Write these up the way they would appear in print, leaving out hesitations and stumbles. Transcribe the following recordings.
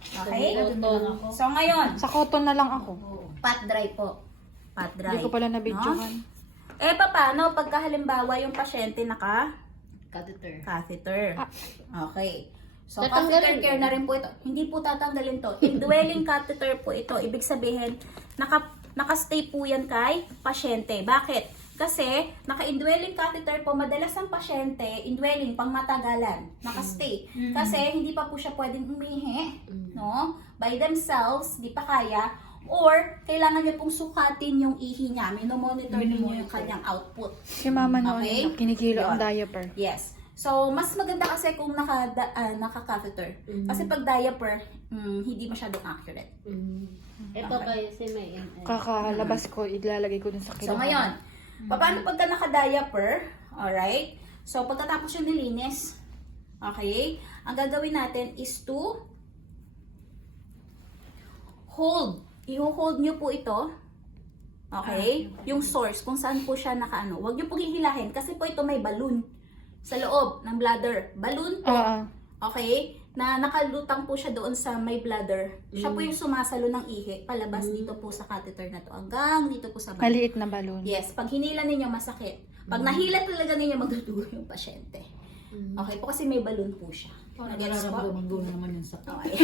Okay? Cotton. So ngayon, Sa cotton na lang ako. pat dry po. Pat dry. Hindi ko pala nabidyohan. No? Eh, paano pagka halimbawa yung pasyente Catheter. catheter? Ah. Okay. So, Tatanggalin catheter care na rin po ito. Hindi po tatanggalin to. Indwelling catheter po ito. Ibig sabihin, nakastay po yan kay pasyente. Bakit? Kasi, naka-indwelling catheter po, madalas ang pasyente, indwelling, pang matagalan, nakastay. Kasi, hindi pa po siya pwedeng umihi, no? By themselves, di pa kaya, or, kailangan niya pong sukatin yung ihi niya. Minomonitor ninyo yung kanyang output. Si mama noon, Okay. kinikilo ang Yun. diaper. Yes. So, mas maganda kasi kung naka-catheter. Kasi pag diaper, hindi masyadong accurate. Ito kasi may MS. Kakalabas ko, ilalagay ko dun sa So, kilo. ngayon, paano pagka naka-diaper? Alright? So, pagkatapos yung nilinis, okay, ang gagawin natin is to hold. I-hold nyo po ito. Okay? Yung source, kung saan po siya nakaano. Huwag nyo pong hihilahin kasi po ito may balloon sa loob ng bladder. Balloon po. Oo. Okay? Na nakalutang po siya doon sa may bladder. Siya po yung sumasalo ng ihi palabas dito po sa catheter na to. Hanggang dito po sa bladder. Maliit na balon. Yes, pag hinila ninyo masakit. Pag nahila talaga ninyo magdudugo yung pasyente. Okay po kasi may balloon po siya. Nagets po? naman yung sakit. Okay.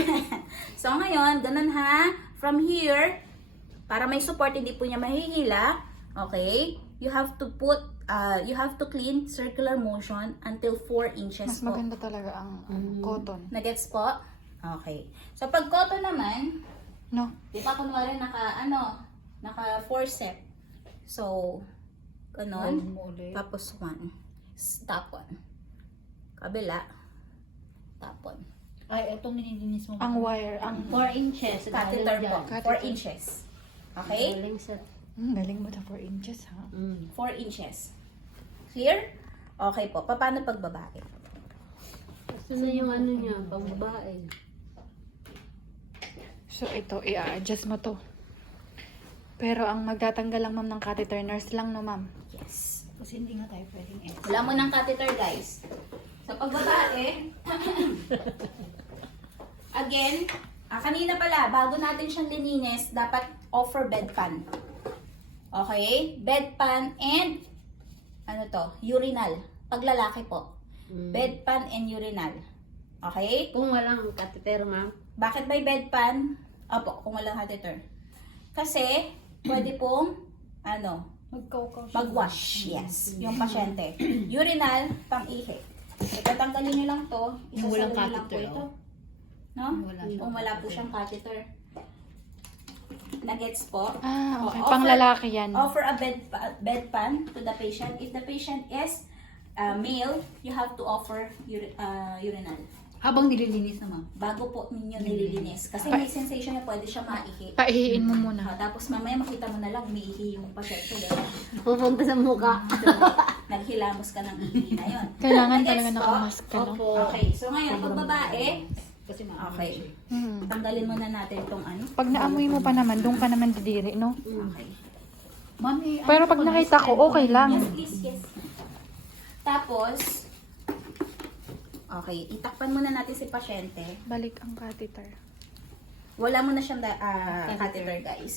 So ngayon, ganun ha. From here, para may support hindi po niya mahihila, okay? You have to clean circular motion until 4 inches Mas po. maganda talaga ang cotton. Nagets po? Okay. So pag cotton naman, No? di ba kunwari naka 4 set. So, ganun. Tapos 1. Stop 1. Kabila. Tap 1. Ay, itong nililinis mo. Ang wire, ang 4 inches. Catheter po. 4 Catheter. inches. Okay? Galing sa... galing mo na 4 inches ha. 4 inches. Clear? Okay po. Paano pag babae? Gusto na yung ano niya, pang babae. So ito, i-adjust mo to. Pero ang magtatanggal lang ma'am ng catheter, nurse lang no ma'am. Yes. Kasi hindi nga tayo pwedeng Wala mo ng catheter, guys. Sa pag babae, again, kanina pala, bago natin siyang lininis, dapat offer bedpan. Okay? Bedpan and, urinal. Pag lalaki po. Bedpan and urinal. Okay? Kung walang catheter, ma'am. Bakit may bedpan? Opo, kung walang catheter. Kasi, pwede pong, mag-wash. Yes, yung pasyente. Urinal, pang-ihi. Itatanggalin nyo lang to. Yung walang Isasalo nyo lang po catheter, ito. No? Kung wala po siyang catheter. Nagets po? Ah, okay. O, Pang lalaki yan. Offer a bedpan to the patient. If the patient is male, you have to offer urinal. Habang nililinis naman. Bago po ninyo nililinis. Kasi may sensation na pwede siya maihi. Paihiin mo muna. Tapos mamaya makita mo na lang, umiihi yung pasyente. Diba? Pupunta sa mukha. Naghilamos ka ng ihi na yun. Kailangan Nagets talaga po? nakamask ka, no? Opo. Okay, so ngayon, pag babae, Kasi okay. Tanggalin muna natin itong ano. Pag naamoy mo pa naman, doon ka naman didiri, no? Okay. Mami, Pero pag nakita ko, okay lang. Yes, please, yes. Tapos, okay, itakpan muna natin si pasyente. Balik ang catheter. Wala mo na siyang catheter, guys.